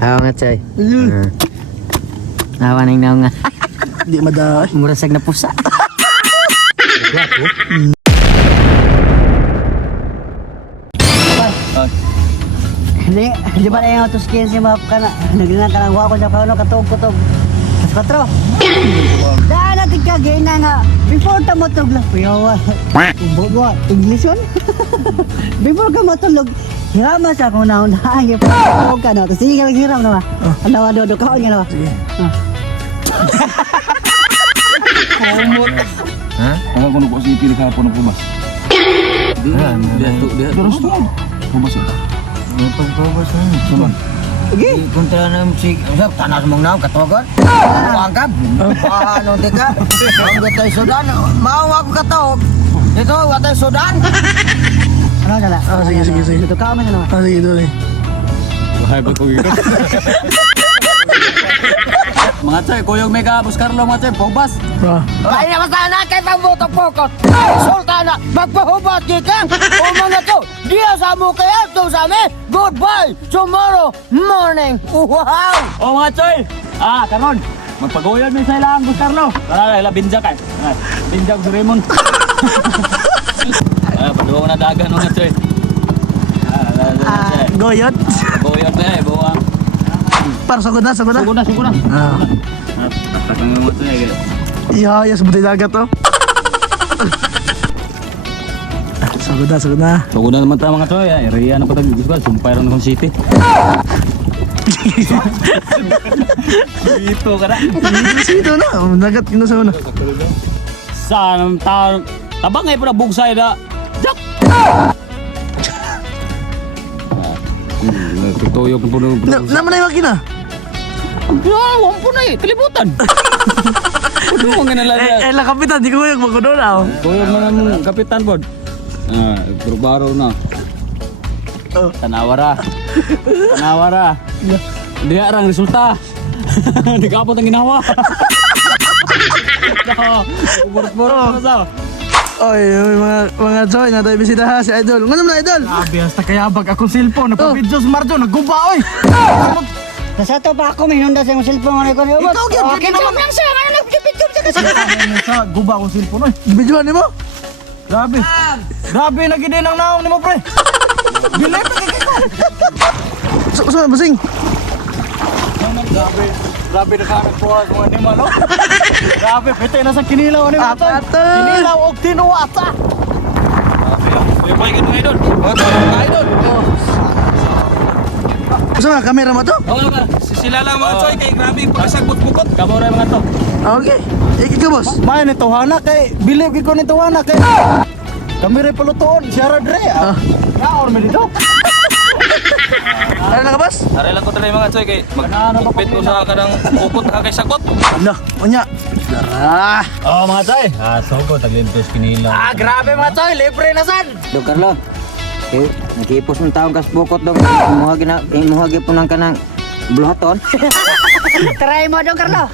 Awa nga Choy. Awa nang naong nga. Di madahay. Murasag na pusa. Di ba na yung auto skin si Map ka na? Nagrinan ka lang wako sa pauno katog-kutog. Kas 4. Daan natin ka na nga. Before ta matulog lang. Piyawa. Bobo, English yun? Before ka matulog, hiraman sa akong naunaan. Huwag ka na. Sige ka lang hiram na ba? Alawa do kaon nga na ba? Sige. Ha? Ang ako nung kasi pili kahapon ng pubas. Dia Terus tuh, pubas ito. pagpapos na. Saman. Okay. Kontra na si tanas mong naong katogon. Angkap. Ano tika? Ang gatay Sudan. Mau ako katog. Ito watay Sudan. Ano ka na? Sige. Dito ka man na ba? Sige, ito eh. Bahay ba ko yun? Mga Choy, kuyog may ka, Carlo mga Choy, pubas. Kaya masana kay pambuto pokot. Sultana, magpahubat kita. O mga to, diya sa mo kaya to sa amin. Goodbye tomorrow morning. Wow! O mga Choy, karon, magpaguyod may sa ilang, Carlo. Tara, binjak ay. Binjak si Raymond. Paduwa na dagan mga Choy. Goyot. Guyod na eh, buwang. Para sagod na. Sugo na. Takang mga Choy. Iya, sa butay dagat to. Sagod na. Sugo na naman tayo mga Choy. Area na ko tag-isbal, sumpay rin ng city. Dito ka na. Sito na. Dagat yun na sa una. Saan ang tabang ay pala bugsay na. Jak! Tutuyok po na. Naman na yung makina. Wala po na eh. Kalibutan. Ano nga nalang. Lang kapitan. Di ko yung magkudo na. Tuyok na ng kapitan bod. Baro na. Tanawara. Di arang resulta. Di kapot ang ginawa. Boro-boro na sa. Oy, mga Choy, na tayo bisita ha si Idol. Ngano na Idol? Grabe, hasta kaya bag akong cellphone. Napabidyo sa Marjo, nagguba oy! Sa to pa ako, minunda sa yung cellphone ko na yun. Ikaw, gyud, Okay naman lang siya. Ano nagpipicture sa kasi? Sa guba akong cellphone oy. Bidyoan ni mo? Grabe. Grabe, nagidin ang naong ni mo, pre. Bilay pa kikita. So, basing. Grabe na kami po ang mga nima, no? Grabe, pwede na sa kinilaw ni mo. Ato. Kinilaw o tinuwata. May paikit mga idol. Idol. So, kamera mo to? Oo nga. Sila lang mga Choy kay grabe pagkasagbot-bukot. Kamo rin mga to. Okay. Ikaw, boss. May nito hana kay bilib ko nito hana kay. Kami rin palutoon, siya Rodre. Naon mo dito. Ano na ka, boss? Aray lang ko tayo mga Choy kay magpit ko sa kanang upot ka kay sagot. Ano? Unya. Dara. Oo mga Choy. So ko taglintos kinilaw. Grabe mga Choy, libre na san. Do Carlo. Nakipos ng taong kasbukot dong. Imuhagi po ng kanang bluhaton. Try mo dong, Carlo.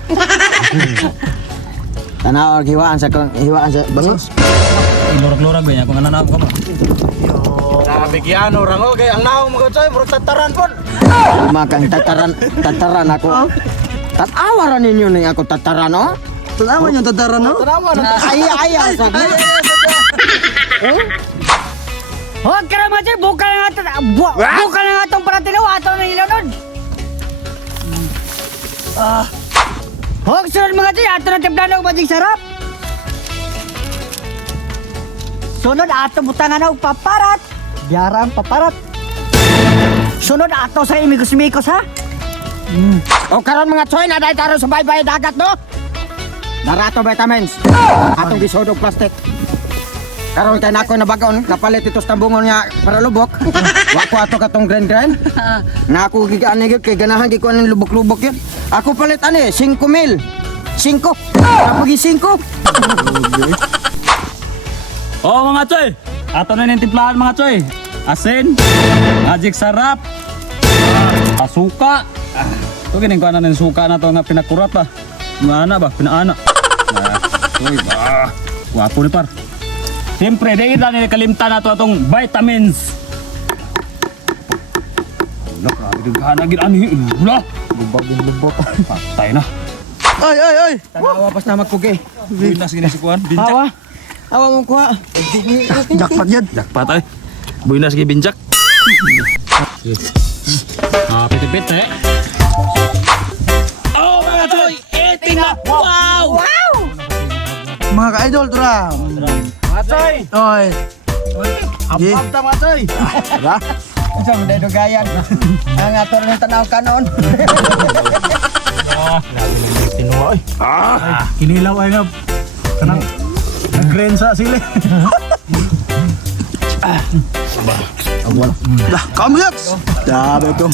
Tanaw hiwaan sa bangos. Lurak-lurak ba niya kung nananaw ka ba? Grabe kiyano rango kay ang naong mga Choy, bro tataran po. Makang tataran ako. Tatawaran ninyo ni ako tataran, oh? Tanaman yung tataran, no? Tanaman na. Ayaw sa Huwag ka naman siya, bukal na nga bukal na nga itong paratinaw, ato na ilaw nun. Huwag sunod mga siya, ato na timpla na umadig sarap. Sunod ato butangan na paparat, yarang paparat. Sunod ato sa imikos-imikos ha. O karon mga Choy na dahil taro sa baybay dagat, no? Narato vitamins. Atong gisodog plastic. Karon kay nako na bagon kapalit ito sa tambungon niya para lubok. Wako ato katong grind. Na ako gigaan gyud kay ganahan gi ko ang lubok-lubok yun. Ako palit ani 5,000. 5. Kapag 5. Oo mga Choy. Ato na yung timplahan mga Choy. Asin, magic sarap, asuka. Ito gining ko na ng suka na to nga pinakurat ba? Mga ba? Pinaana. Uy, wapo ni par. Siyempre, dahil na nilikalimtan na ito itong vitamins. Daghan gid ani. Wala. Lubog. Patay na. Ay. Tanawa pas na magpugi. Buinas gini si kuan. Binjak. Awa mong kuha. Jackpot yan. Jakpat ay. Buinas gi binjak. Piti-piti eh. Oh mga Choy, eting na. Wow! Mga ka-idol, tura. Matoy! Oy. Ambam ta matoy! Sa mga dugayan. Ang ato rin tanaw kanon. Tinuwa oy. Kinilaw ay nga. Kanang nag-grain sa sili. Lah, kamu yaks. Dabe to.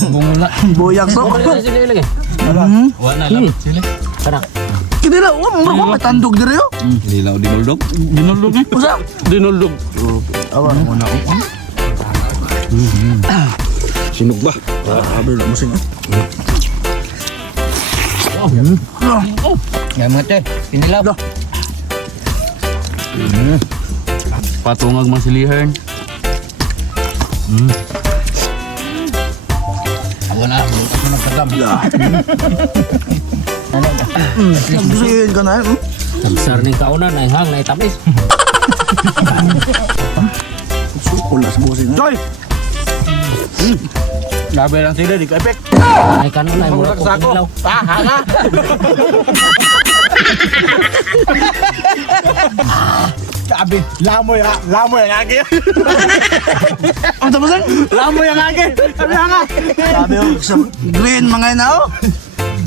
Buyag so. Wala lang. Sili. Kini na, mo ko tandog dire yo. Dilaw dinuldog. Dinuldog ni. Usa. Dinuldog. Awan mo na. Sinug ba? Abel na mo sing. Ya mga Choy, kinilaw. Patungag man silihan. Gusin ka na. Besar ning kaunan ay hang na itamis. Ulas bosin. Joy! Labi lang sila di ka-epek. Ay kanon ay mura ko kinilaw. Sabi, lamoy ang agi. Ang tapusan? Lamoy ang agi. Sabi nga. Sabi ko sa green mga ina oh.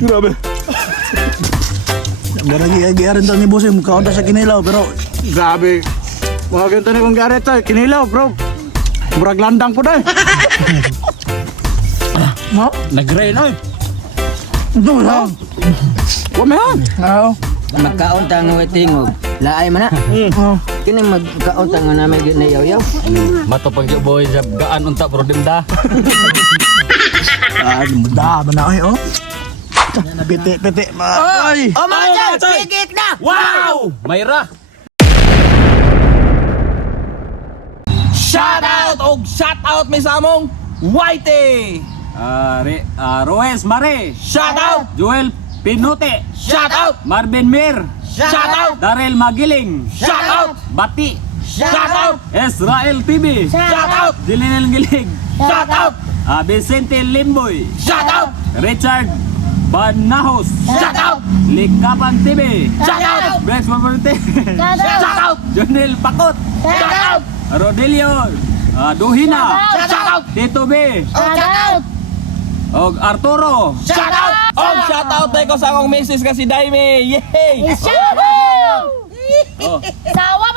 Grabe. Gari-gari daw ni bosin mukha sa kinilaw pero Grabe. Mga ganito na kong garet ay kinilaw bro. Murag landang po dahil. mo. Nag-rain oy. Ito lang. Wamahan. Oo. Magkaon ta nga tingog. Laay man na. Oh. Kini magkaon ta nga namin ginayaw-yaw. Mato pang boy sa gaan unta pro dinda. Ay, muda ba na ay oh. Piti. Ay. Oh mga Choy, pigit na! Wow! Mayra. Shout out may samong Whitey. Roes Mare. Shout out. Joel Pinute. Shout out. Marvin Mir. Shout out. Darrell Magiling. Shout out. Bati. Shout out. Israel TV. Shout out. Jilinel Gilig. Shout out. Vicente Limboy. Shout out. Richard Banahos. Shout out. Likapan TV. Shout out. Brex Maburte. Shout out. Jonel Pakot. Shout out. Rodelio Duhina. Shout out. Tito B. Og Arturo. Shout out. Og shout out tayo ko sa akong misis kasi Daime. Yay! Shoutout! Oh. Sawa